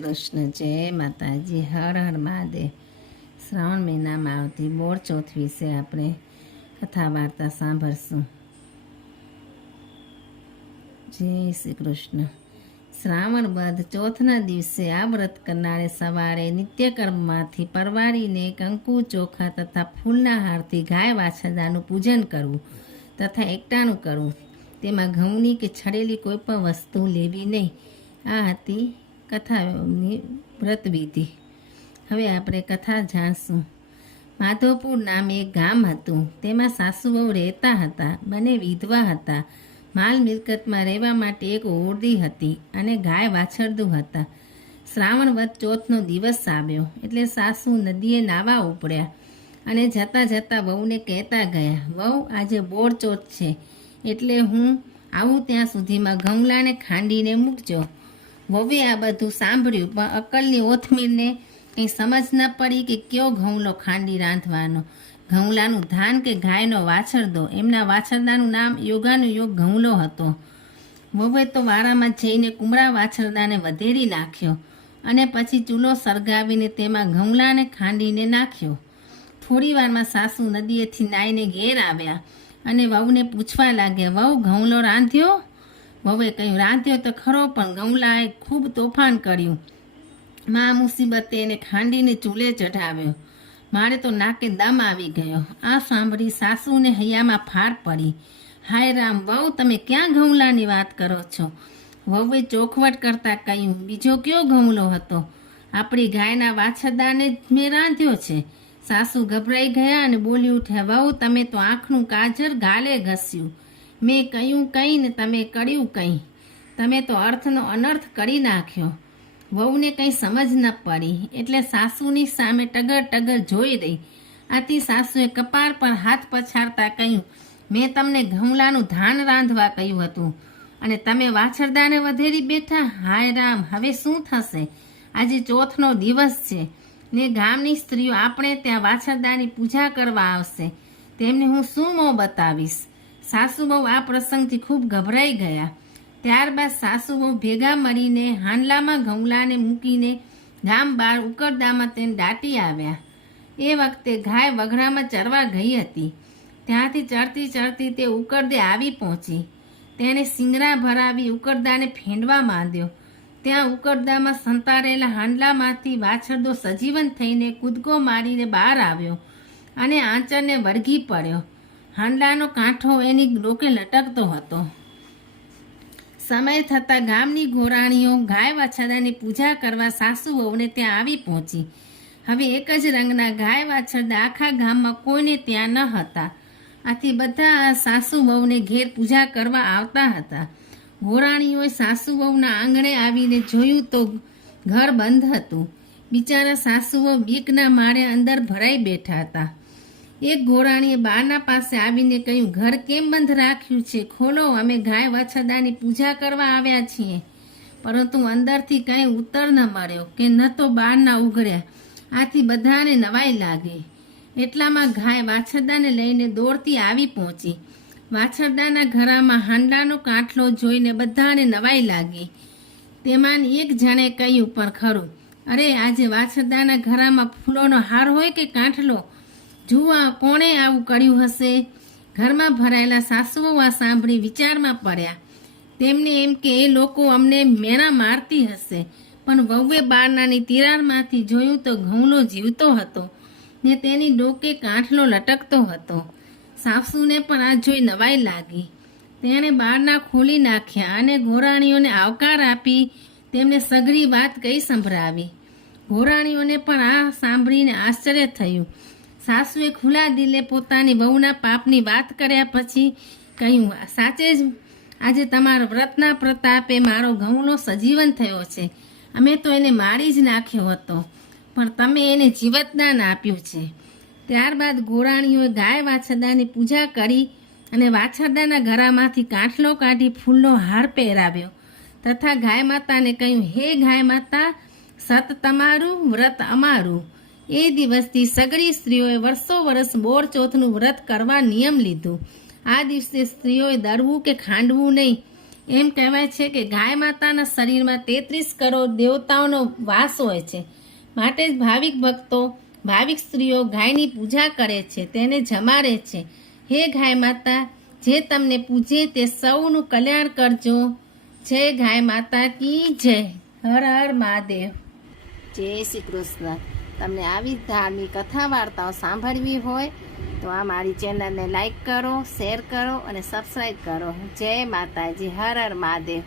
કૃષ્ણ, જય માતાજી, હર હર મહાદેવ. શ્રાવણ મહિનામાં આવતી બોર ચોથ વિશે આપણે કથા વાર્તા સાંભળશું. જય શ્રી કૃષ્ણ. શ્રાવણ વધ ચોથના દિવસે આ વ્રત કરનારે સવારે નિત્યકર્મમાંથી પરવારીને કંકુ ચોખા તથા ફૂલના હારથી ગાય વાછરદાનું પૂજન કરવું તથા એકટાણું કરવું. તેમાં ઘઉંની કે છડેલી કોઈ પણ વસ્તુ લેવી નહીં. આ હતી કથાની વ્રતવિધિ. હવે આપણે કથા જાણશું. માધવપુર નામે એક ગામ હતું. તેમાં સાસુ વહુ રહેતા હતા. બંને વિધવા હતા. માલ મિલકતમાં રહેવા માટે એક ઓરડી હતી અને ગાય વાછરદું હતા. શ્રાવણ વધ ચોથનો દિવસ આવ્યો એટલે સાસુ નદીએ નાવા ઉપડ્યા અને જતાં જતાં વહુને કહેતા ગયા, વહુ, આજે બોરચોથ છે. એટલે હું આવું ત્યાં સુધીમાં ઘઉંલાને ખાંડીને મૂકજો. વહુએ આ બધું સાંભળ્યું, પણ અકલની ઓથમીરને કંઈ સમજ ન પડી કે કયો ઘઉંલો ખાંડી રાંધવાનો. ઘઉંલાનું ધાન કે ગાયનો વાછરદો? એમના વાછરદાનું નામ યોગાનું યોગ ઘઉંલો હતો. વવે તો વારામાં જઈને કુમળા વાછરદાને વધેરી નાખ્યો અને પછી ચૂલો સળગાવીને તેમાં ઘઉંલાને ખાંડીને નાખ્યો. થોડી વારમાં સાસુ નદીએથી નાઈને ઘેર આવ્યા અને વહુને પૂછવા લાગ્યા, વહુ, ઘઉંલો રાંધ્યો? વહુએ કહ્યું, રાંધ્યો તો ખરો, પણ ગમલાએ ખૂબ તોફાન કર્યું. મા મુસીબતે એને ખાંડીને ચૂલે ચઢાવ્યો. મારે તો નાકે દમ આવી ગયો. આ સાંભળી સાસુને હૈયામાં ફાર પડી. હાય રામ, વહુ, તમે ક્યાં ઘઉંલાની વાત કરો છો? વહુએ ચોખવટ કરતાં કહ્યું, બીજો કયો ઘઉંલો હતો? આપણી ગાયના વાછરદાને જ મેં રાંધ્યો છે. સાસુ ગભરાઈ ગયા અને બોલી ઉઠ્યા, વહુ, તમે તો આંખનું કાજર ગાલે ઘસ્યું. મેં કહ્યું કંઈ ને તમે કર્યું કંઈ. તમે તો અર્થનો અનર્થ કરી નાખ્યો. વહુને કંઈ સમજ ન પડી. એટલે સાસુની સામે ટગર ટગર જોઈ રહી. આથી સાસુએ કપાળ પર હાથ પછાડતા કહ્યું, મેં તમને ઘઉંલાનું ધાન રાંધવા કહ્યું હતું. અને તમે વાછરદાને વધેરી બેઠા? હાય રામ, હવે શું થશે? આજે ચોથનો દિવસ છે. ને ગામની સ્ત્રીઓ આપણે ત્યાં વાછરદાની પૂજા કરવા આવશે. તેમને હું શું મોં બતાવીશ? સાસુ બહુ આ પ્રસંગથી ખૂબ ગભરાઈ ગયા. ત્યારબાદ સાસુ બહુ ભેગા મળીને હાંડલામાં ઘઉંલાને મૂકીને ગામ બહાર ઉકરદામાં તેને દાટી આવ્યા. એ વખતે ગાય વઘરામાં ચરવા ગઈ હતી. ત્યાંથી ચડતી ચડતી તે ઉકરદે આવી પહોંચી. તેણે સિંગરા ભરાવી ઉકરદાને ફેંડવા માંડ્યો. ત્યાં ઉકરદામાં સંતારેલા હાંડલામાંથી વાછરદો સજીવન થઈને કૂદકો મારીને બહાર આવ્યો અને આંચરને વળગી પડ્યો. હાંડલાનો કાંઠો એની ડોકે લટકતો હતો. સમય થતાં ગામની ગોરાણીઓ ગાય વાછરડાની પૂજા કરવા સાસુ વહુને ત્યાં આવી પહોંચી. હવે એક જ રંગના ગાય વાછરડા આખા ગામમાં કોઈને ત્યાં ન હતા. આથી બધા સાસુ વહુને ઘેર પૂજા કરવા આવતા હતા. ઘોરાણીઓએ સાસુ વહુના આંગણે આવીને જોયું તો ઘર બંધ હતું. બિચારા સાસુઓ બીકના મારે અંદર ભરાઈ બેઠા હતા. એક ઘોડાણીએ બારના પાસે આવીને કહ્યું, ઘર કેમ બંધ રાખ્યું છે? ખોલો, અમે ગાય વાછરદાની પૂજા કરવા આવ્યા છીએ. પરંતુ અંદરથી કાંઈ ઉત્તર ન મળ્યો કે ન તો બારના ઉઘડ્યા. આથી બધાને નવાઈ લાગે. એટલામાં ગાય વાછરદાને લઈને દોડતી આવી પહોંચી. વાછરદાના ઘરામાં હાંડાનો કાંઠલો જોઈને બધાને નવાઈ લાગી. તેમાં એક જણે કહ્યું, પણ ખરું. અરે, આજે વાછરદાના ઘરામાં ફૂલોનો હાર હોય કે કાંઠલો? જુઓ કોણે આવું કર્યું હશે? ઘરમાં ભરાયેલા સાસુઓ આ સાંભળી વિચારમાં પડ્યા. તેમને એમ કે એ લોકો અમને મેણા મારતી હશે. પણ વહુએ બારનાની તિરાડમાંથી જોયું તો ઘઉંલો જીવતો હતો ને તેની ડોકે કાંઠલો લટકતો હતો. સાસુને પણ આ જોઈ નવાઈ લાગી. તેણે બારના ખોલી નાખ્યા અને ઘોરાણીઓને આવકાર આપી તેમને સઘળી વાત કઈ સંભળાવી. ઘોરાણીઓને પણ આ સાંભળીને આશ્ચર્ય થયું. સાસુએ ખુલ્લા દિલે પોતાની વહુના પાપની વાત કર્યા પછી કહ્યું સાચે જ આજે તમારો વ્રતના પ્રતાપે મારો ઘઉંનો સજીવન થયો છે. અમે તો એને મારી જ નાખ્યો હતો, પણ તમે એને જીવતદાન આપ્યું છે. ત્યારબાદ ગોરાણીઓએ ગાય વાછરદાની પૂજા કરી અને વાછરદાના ઘરામાંથી કાંઠલો કાઢી ફૂલનો હાર પહેરાવ્યો. તથા ગાય માતાને કહ્યું, હે ગાય માતા, સત તમારું, વ્રત અમારું. એ દિવસથી સગળી સ્ત્રીઓએ વર્ષો વર્ષ બોર ચોથનું વ્રત કરવા નિયમ લીધું. આ દિવસે સ્ત્રીઓએ દરવું કે ખાંડવું નહીં. એમ કહેવાય છે કે ગાય માતાના શરીરમાં તેત્રીસ કરોડ દેવતાઓનો વાસ હોય છે. માટે જ ભાવિક ભક્તો, ભાવિક સ્ત્રીઓ ગાયની પૂજા કરે છે, તેને જમાડે છે. હે ગાય માતા, જે તમને પૂજે તે સૌનું કલ્યાણ કરજો. જય ગાય માતા કી જય. હર હર મહાદેવ. જય શ્રી કૃષ્ણ. તમને આવી ધાર્મિક કથા વાર્તાઓ સાંભળવી હોય તો આ મારી ચેનલને લાઈક કરો, શેર કરો અને સબસ્ક્રાઈબ કરો. જય માતાજી, હર હર મહાદેવ.